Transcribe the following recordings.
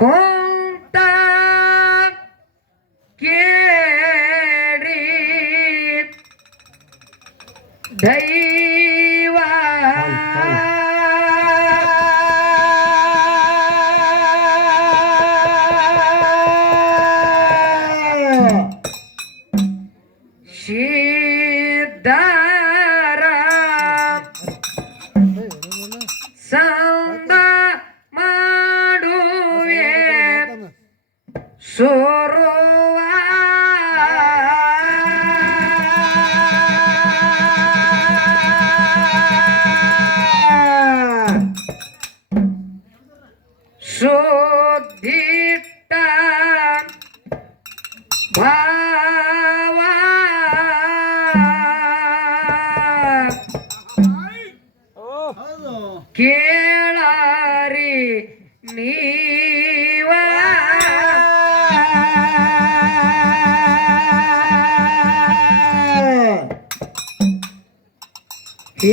ಕೊಂತ ಕೇಳಿ ದೈವ ಸಿದ್ಧರ ಸಂದ ಮಾಡುವೆ ಸೋರುವ ಶೋಧಿಟ್ಟ ಭಾವ ಕೇಳಾರಿ ನೀವ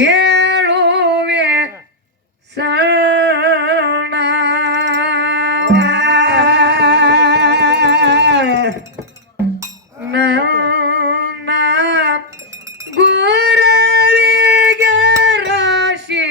ಹೇಳುವೆ ಸಣ್ಣ ನನ್ನ ಗುರುವಿಗೆ ರಾಶಿ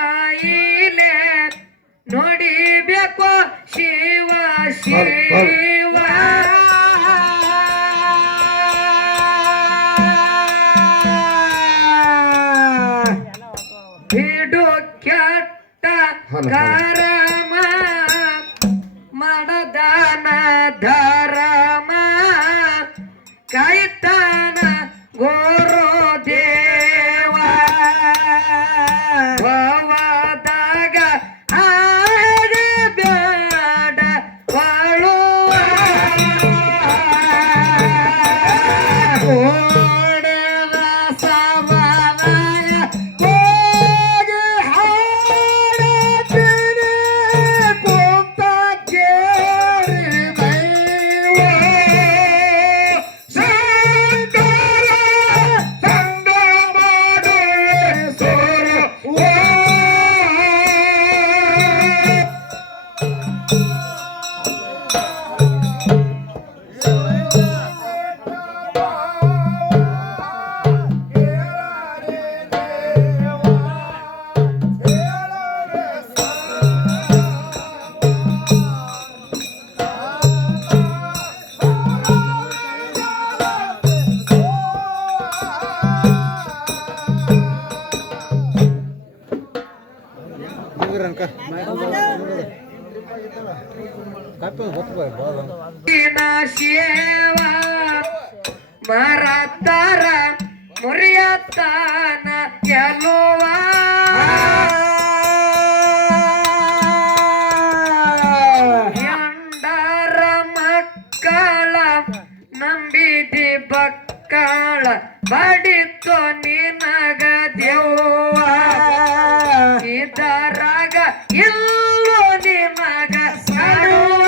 ಬಾಯಿಲೆ ನೋಡಿಬೇಕು ಶಿವ ಶಿವ ಬಿಡು ಕೆಟ್ಟ ಕರಮ ಮಾಡದಾನ ಧರಮ ಕಾಯ್ತಾನ ಗುರು ದೇವ ಭವದಾಗ ಆಗಬೇಡ ಬಾಳುವ ಓಡದ ಸವಲಯ ಹೋಗಿ ಹಾಡತೀನಿ ಕುಂತ ಕೇಳಿ ದೈವ ಶಂಕರ ಸಂಗ ಮಾಡುವೆ ಸೋರುವ ಸೇವಾ ಮರತಾರ ಮುರಿಯತ್ತಾನ ಗೆಲುವ ಎಂಡರ ಮಕ್ಕಳ ನಂಬಿದಿ ಬಕ್ಕಳ ಬಡಿತು ನಿನಗ ದೇವ ಇದರಾಗ ಇಲ್ಲೋ ನಿನಗ ಸಡುವ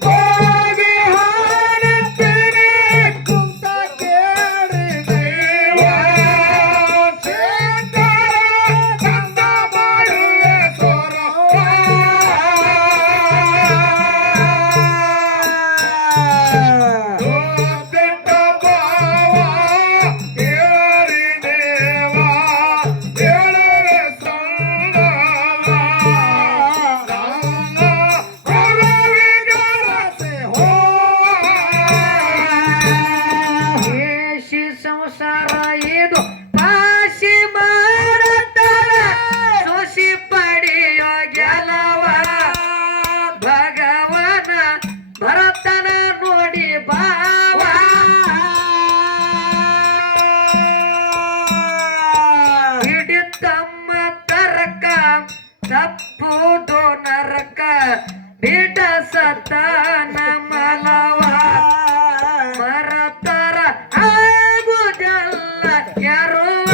ಹೋಗಿ ಸತಾನ ಮಲವ ಮರತರ ಆಗುದಲ್ಲ ಯಾರುವ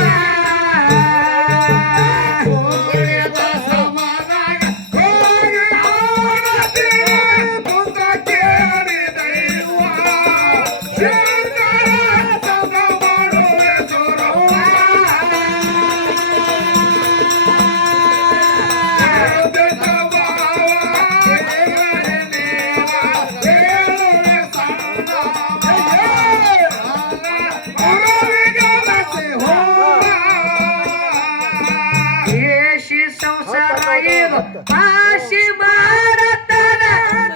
ಪಾಶಿ ಮಾಡತನ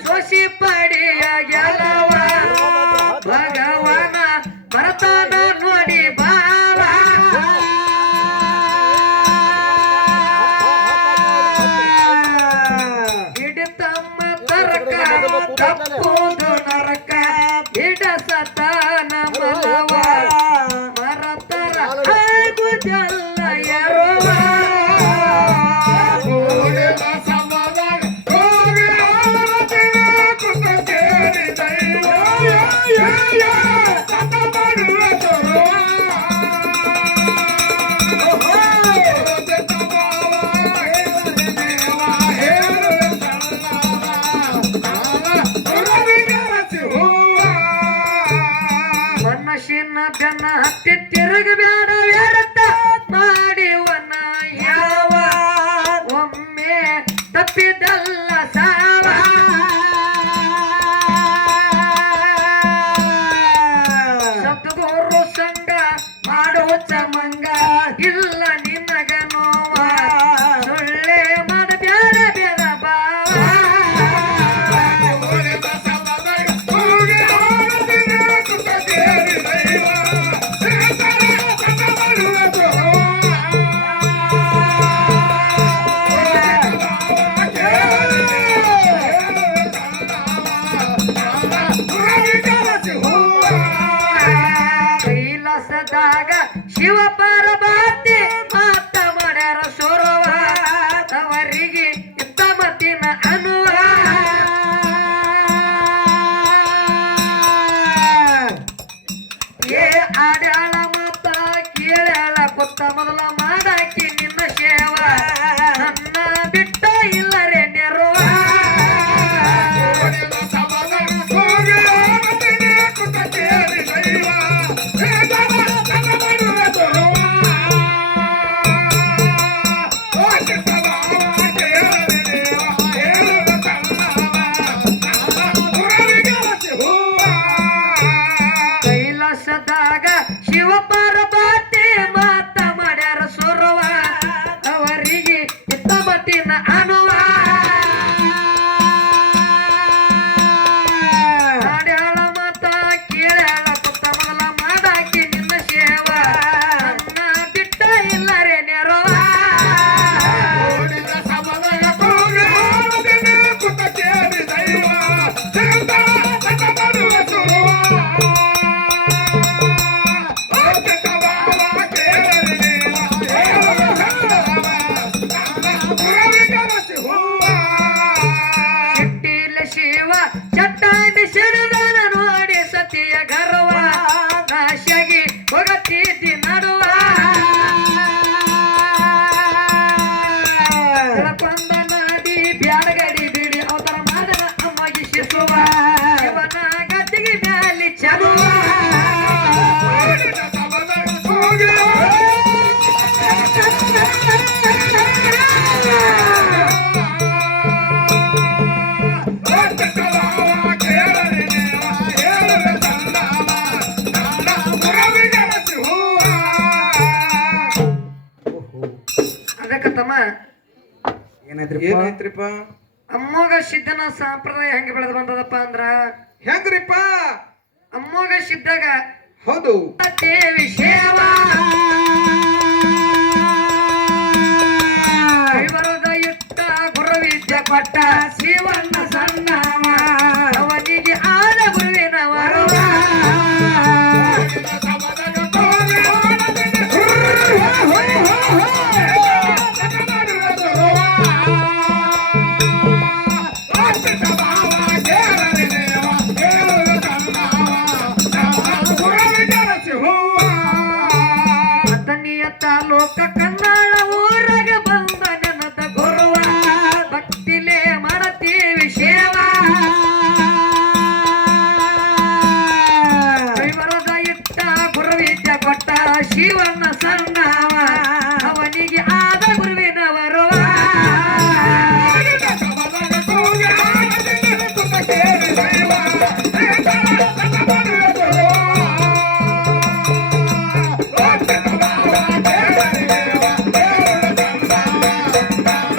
ಸೊಸಿ ಪಡಿಯ ಗೆಲವ ಭಗವನ ಬರತನ ನೋಡಿ ಬಾಳ ಹಿಡಿತಮ್ಮ ತರಕ ತಪ್ಪುದು ನರಕ ಹಿಡಸತನ ಮಲವ ಮರತರ ಆಗುದಲ್ಲ ಯಾರುವ ಮನಸ್ಸಿನ ಬೆನ್ನ ಹತ್ತಿ ತಿರುಗಬೇಡ ವ್ಯರ್ಥ ಮಾಡಿವನ ಯಾವ ಒಮ್ಮೆ ತಪ್ಪಿದಲ್ಲ ಸಾವ ಸದ್ಗುರು ಸಂಗ ಮಾಡುವ ಚಮಂಗ ಇಲ್ಲ ನಿನಗ ನೋವ ಸುಳ್ಳೆ ಮಾಡಬೇಡ ಬೇಡ ಬಾವ ಕೈಲಾಸದಾಗ ಶಿವ ಪಾರ್ವತಿ ಮಾತ ಮಾಡ್ಯಾರ ಸೊರವ ಅವರಿಗೆ ಇತ್ತ ಮತ್ತಿನ ಅನುವ ಏ ಆಡ್ಯಾಳ ಮತ್ತ ಕೇಳ್ಯಾಳ ಕೊತ್ತ ಮೊದಲ ಮಾಡಾಕಿ ನಿನ್ನ ಸೇವ ನನ್ನ ಬಿಟ್ಟ ಇಲ್ಲರೆ ನೆರವ ಕೈಲಾಸದಾಗ ಶಿವ ಪಾರ್ವತಿ ಮಾತ ಮಾಡ್ಯಾರ ಸೊರವ ಅವರಿಗೆ ಇತ್ತ ಮತ್ತಿನ ಅನುವ ಆಡ್ಯಾಳ ಮತ ಕೇಳ್ಯಾಳ ಕೊತ್ತ ಮೊದಲ ಮಾಡಾಕಿ ನಿನ್ನ ಸೇವ ನನ್ನ ಬಿಟ್ಟ ಇಲ್ಲರೆ ನೆರವ ಚಿಟ್ಟಿಲ ಶಿವ ಚಟ್ಟಾಣಿ ಸಿಡಿದನ ನೋಡಿ ಸತಿಯ ಗರ್ವ ನಾಶಗಿ ಹೋಗತೀತಿ ನಡುವ ಕೊಂದ ನದಿ ಬ್ಯಾಡಗಡಿ ಬಿಡಿ ಅವತರ ಮಾಡನ ಅಮ್ಮಗೆ ಶಿಸುವ ಇವನ ಗದ್ದಿಗೆ ಮ್ಯಾಲಿ ಚಲುವ ಅದಕ್ಕತ್ತಮ್ಮ ಏನಾಯ್ತ್ರಿಪ್ಪ ಅಮ್ಮೋಗ ಸಿದ್ಧನ ಸಂಪ್ರದಾಯ ಹೆಂಗೆ ಬೆಳೆದು ಬಂದದಪ್ಪ ಅಂದ್ರ ಹೆಂಗ್ರಿಪ್ಪ ಅಮ್ಮೋಗ ಸಿದ್ಧಾಗ ಹೌದು ದೇವಿ ಸೇವಾ ಕೈವರದ ಇಟ್ಟ ಗುರುವಿದ್ಯೆ ಕೊಟ್ಟ ಶಿವಣ್ಣ ಸಣ್ಣವ ಅವನಿಗೆ ಆದ ಗುರುವಿನ ವರವ ತಾಲೂಕ ಕನ್ನಡ ಊರಾಗ ಬಂದ ನೆನದ ಗುರುವ ಭಕ್ತಿಲೇ ಮಾಡತೀವಿ ಸೇವಾ ಕೈವರದ ಇಟ್ಟ ಗುರುವಿದ್ಯ ಕೊಟ್ಟ ಶಿವನ